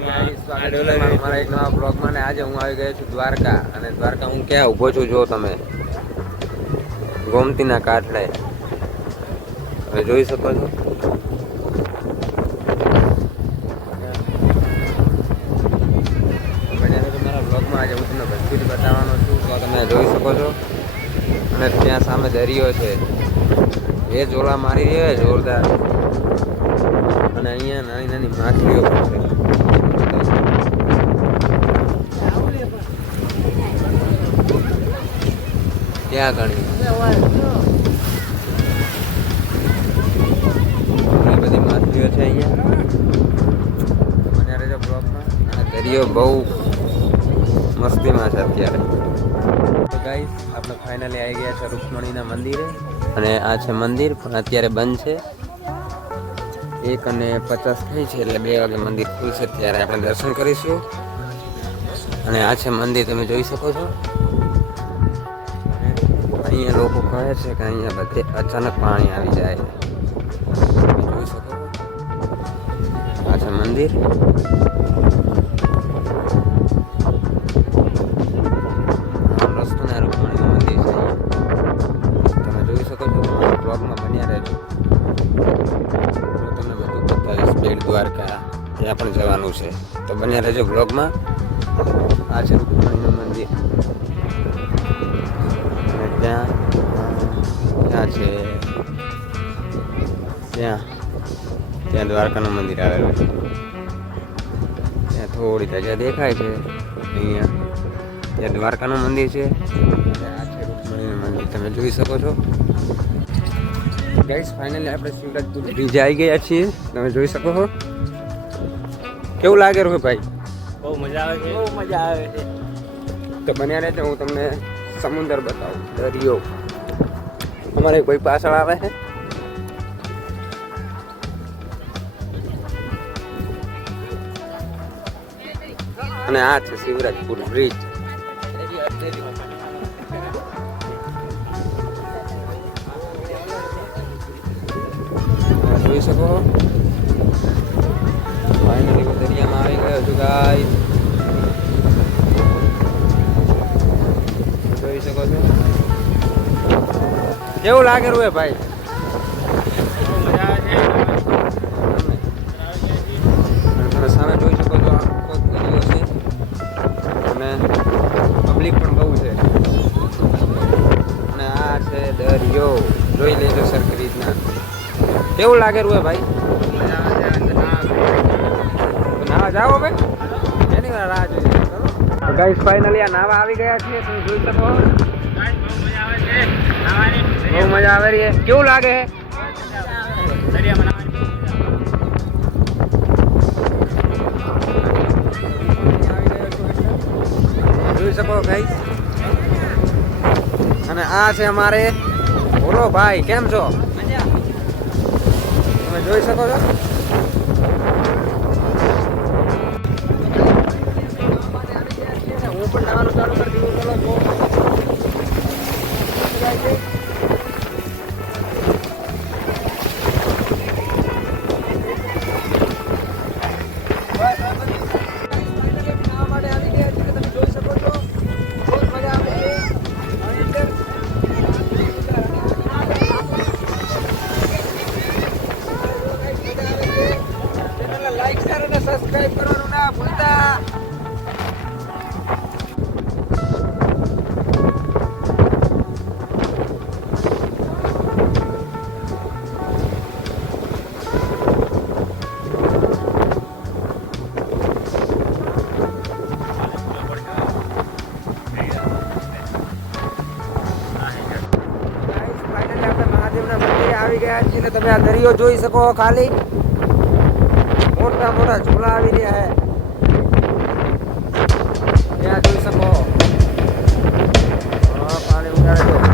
મારા એક નવા બ્લોગમાં ને આજે હું આવી ગયો છું દ્વારકા. અને દ્વારકા હું ક્યાં ઊભો છું જો તમે ગોમતીના કાંઠે તમે જોઈ શકો છો. મારા બ્લોગમાં આજે હું તમને બધું જ બતાવવાનો છું તો તમે જોઈ શકો છો. અને ત્યાં સામે દરિયો છે એ ઝોલા મારી રહ્યો છે જોરદાર. અને અહીંયા નાની નાની માછલીઓ પણ છે. ત્યાં ઘણી બધી માછલીઓ છે અહીંયા. મને રહેજો બ્લોગમાં. અને દરિયો બહુ મસ્તીમાં છે અત્યારે. તો ગાઈસ આપણે ફાઇનલી આવી ગયા છે રૂકમણીના મંદિરે. અને આ છે મંદિર પણ અત્યારે બંધ છે. 1:50 થઈ છે એટલે 2 વાગે મંદિર ખુલશે ત્યારે આપણે દર્શન કરીશું. અને આ છે મંદિર તમે જોઈ શકો છો. અહીંયા લોકો કહે છે કે અહીંયા બધે અચાનક પાણી આવી જાય. જોઈ શકો આ છે મંદિર. રસ્તોના રૂકમણીનું મંદિર છે. તમે જોઈ શકો છો. બ્લોગમાં બન્યા રહેજો. તમને બધું બતાવીશ. બેટ દ્વારકા ત્યાં પણ જવાનું છે તો બન્યા રહેજો બ્લોગમાં. આ છે રૂકમણીનું મંદિર. અને ત્યાં છે ત્યાં દ્વારકાનું મંદિર આવેલું છે. ત્યાં થોડી ધજા દેખાય છે. અહીંયા ત્યાં દ્વારકાનું મંદિર છે. આ છે રૂકમણીનું મંદિર તમે જોઈ શકો છો. ગાઈસ ફાઇનલી આપણે શિવરાજપુર બ્રિજ આવી ગયા છીએ. તમે જોઈ શકો છો. કેવું લાગે રોહિતભાઈ? બહુ મજા આવે છે. બહુ મજા આવે છે. તો બન્યા રહેજો હું તમને સમુદ્ર બતાવું. દરિયો અમારે કોઈ પાછળ આવે છે. અને આ છે શિવરાજપુર બ્રિજ. જોઈ શકો ફાઇનલી હું દરિયામાં આવી ગયો છું ગાઈસ. જોઈ શકો છો. કેવું લાગે રૂએ ભાઈ? તમે સામે જોઈ શકો છો આખો દરિયો છે. અને પબ્લિક પણ બહુ છે. અને આ છે દરિયો જોઈ લેજો સરખી રીતના. કેવું લાગે રૂએ ભાઈ? નાવા જાઓ ભાઈ. એની રાહ જોઈએ. ગાઈસ ફાઇનલી આ નાવા આવી ગયા છીએ. તમે જોઈ શકો બહુ મજા આવે રહી. કેવું લાગે? જોઈ શકો ગાઈસ. અને આ છે અમારે બોલો ભાઈ કેમ છો? તમે જોઈ શકો છો. હું પણ નાવાનું ચાલુ કરી દીધું. ચલો સબસ્ક્રાઇબ કરવાનું ના ભૂલતા. આવી ગયા છીએ. તમે આ દરિયો જોઈ શકો. ખાલી મોટા મોટા ઝૂલા આવી રહ્યા છે. ત્યાં જોઈ શકો. પાણી ઉડાડે તો